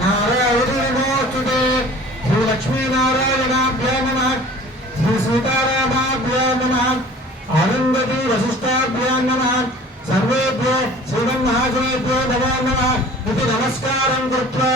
नारायण नमोस्तुते श्री लक्ष्मी नारायणाभ्यो नमः श्री सीतारामाभ्यो नमः आनंदती वशिष्ठाभ्यो नमः सर्वेभ्यो श्रीमन्महाजनेभ्यो नमो नमः इति नमस्कारं कृत्वा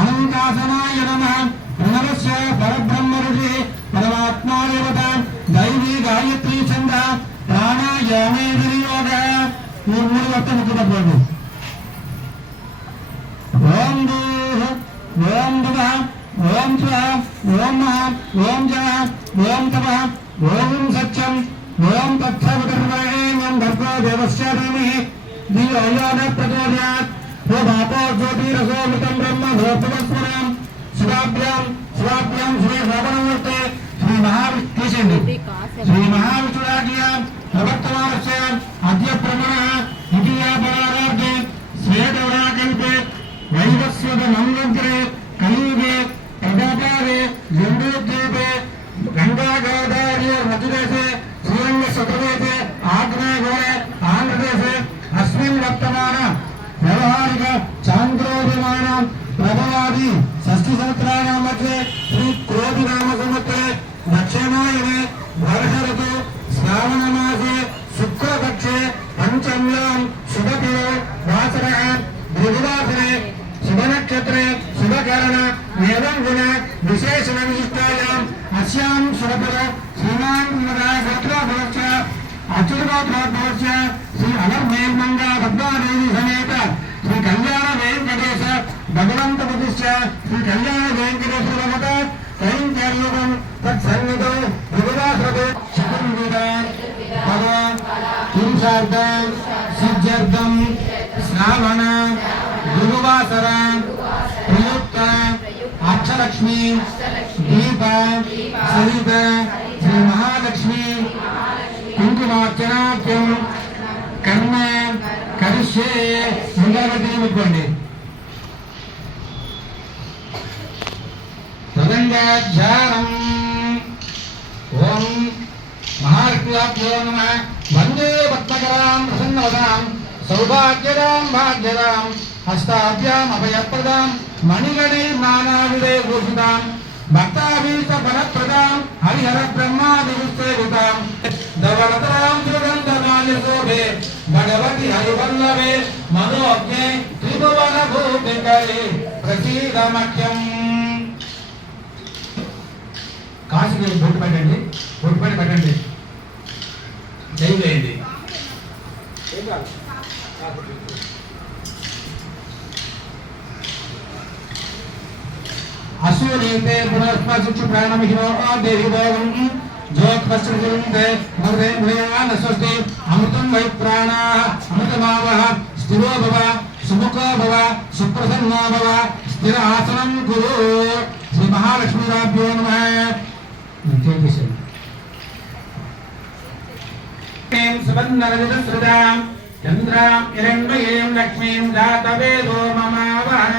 अनंतासनाय नमः प्रणवस्य परब्रह्म ऋषि परमात्मा देवता दैवी गायत्री छंद प्राणायामे विनियोग मूर्ति वक्त मुकुटबोधु ओम भूः ओम भुवः ओम स्वः ओम महः ओम जः ओम तपः ओम सत्यम् ओम तत्सवितुर्वरेण्यं भर्गो देवस्य धीमहि धियो यो न प्रचोदयात् वो बापो ज्योतिरसोमृतं ब्रह्म भोपवस्मराम शिवाभ्याम श्री श्रवणमूर्ते श्री महाविष्णु श्री महाविष्णुराज्ञा प्रवर्तमानस्य अद्य प्रमाणः द्वितीया परारार्धे श्वेतवराकल्पे वैवस्वत मंगलग्रे कलियुगे प्रजापारे जम्बूद्वीपे गंगागोदावरी मध्यदेशे श्रीरंग चतुर्वेदे आग्नेयगोळे आंध्रदेशे अस्मिन् वर्तमान व्यवहारिक चांद्रोदिमान प्रभवादि षष्ठी सहस्राणां मध्ये श्री क्रोधि नाम संवत्सरे दक्षिणायने वर्ष ऋतु श्रावण मासे शुक्लपक्षे पंचम्यां शुभतिथौ वासरः बुधवासरे शुभनक्षत्रे शुभकरण एवं गुण विशेषण विशिष्टायाम् अस्यां शुभफल श्रीमान् गोत्रोद्भवस्य अच्युतगोत्रोद्भवस्य श्री अलर्मेल्मंगा भद्रादेवी समेत श्री कल्याण वेंकटेश भगवंत प्रतिष्ठा श्री कल्याण वेंकटेश्वर भगवत कैंकर्युगं तत्सन्निधौ भगवासरतो चतुर्विधान पद पुरुषार्थं सिद्ध्यर्थं श्रावण गुरुवासर प्रयुक्त अक्षलक्ष्मी दीप सहित श्री महालक्ष्मी कुंकुमार्चनाख्यं कर्म करिष्ये मंगलवती मुक्कोंडि तदंगाध्यानम् ओम महालक्ष्म्याभ्यो नमः वंदे भक्तकरां प्रसन्नवदां सौभाग्यदां भाग्यदां हस्ताभ्याम् अभयप्रदां मणिगणैर्नानाविधे भूषितां भक्ताभीष्टफलप्रदां हरिहर ब्रह्मादिविसेवितां धवलतरां सुगन्धमाल्यशोभे भगवति हरिवल्लभे मनोज्ञे त्रिभुवनभूतिकरे प्रसीदमख्यम् కాశీకి బొట్టు పెట్టండి జై వేయండి असूरीते पुनर्पशुक्षु प्राणमिहिनो देवी भोगं ज्योत्पश्चिमते मर्दे भयान स्वस्ति अमृतं वै प्राणाः अमृतमावः स्थिरो भव सुमुखो भव सुप्रसन्नो भव स्थिर आसनं कुरु श्री महालक्ष्मीराभ्यो नमः सुबन्धरजतसृजां चन्द्रां हिरण्मयीं लक्ष्मीं जातवेदो ममावः